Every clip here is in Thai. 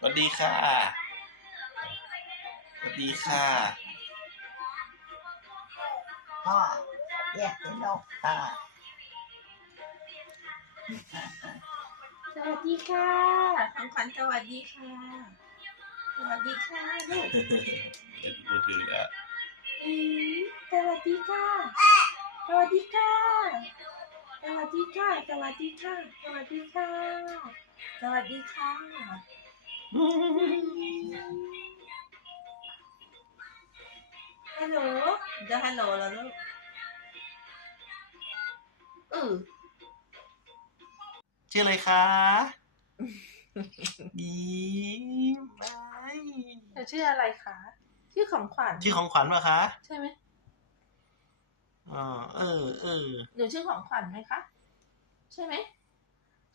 สวัสดีค่ะ สวัสดีค่ะ พ่อเรียกเป็นนกต่อสวัสดีค่ะของขวัญสวัสดีค่ะ สวัสดีค่ะลูกเล่นมือถือแล้วอืมสวัสดีค่ะ สวัสดีค่ะ สวัสดีค่ะ สวัสดีค่ะ สวัสดีค่ะ สวัสดีค่ะ ฮัลโหลจะฮัลโหลแล้วลูกเออชื่ออะไรคะยิ้มไอ้เธอชื่ออะไรคะ ชื่อของขวัญ ชื่อของขวัญป่ะคะ ใช่ไหมอ๋อเออ เออ หนูชื่อของขวัญไหมคะ ใช่ไหม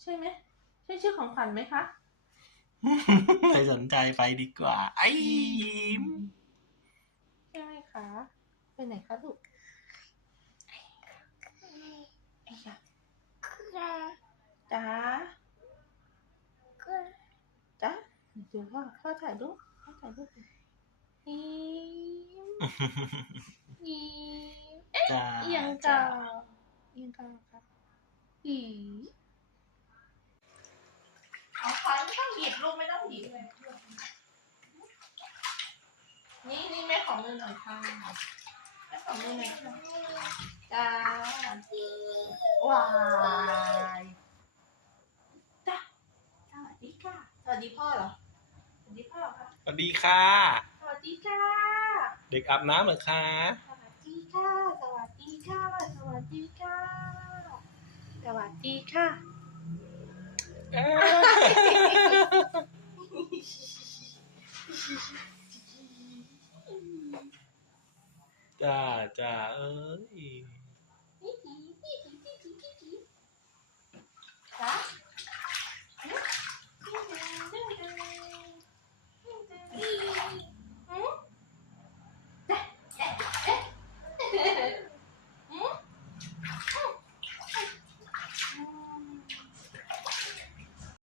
ใช่ไหม ใช่ชื่อของขวัญไหมคะ ไม่สนใจไปดีกว่า ไอ้ยิ้มใช่ไหมคะไปไหนคะลูกไอ้ยะจ้าจ้าเดี๋ยวพ่อพ่อถ่ายรูปพ่อถ่ายรูปยิ้มยิ้มจ้าเอียงกาเอียงกาครับอีเอาคอยไม่ต้องหยิ บลูกไม่ต้องหยิบเลยนี่นี่แม่ของมือหน่อยค่ะแม่ของมือหน่อยค่ะจ้าวายจ้าสวัสดีค่ะ สวัสดีพ่อเหรอ สวัสดีพ่อค่ะ สวัสดีค่ะ สวัสดีค่ะ เด็กอาบน้ำเหรอคะ สวัสดีค่ะ สวัสดีค่ะ สวัสดีค่ะ สวัสดีค่ะ จ้าจ้าเอ้ย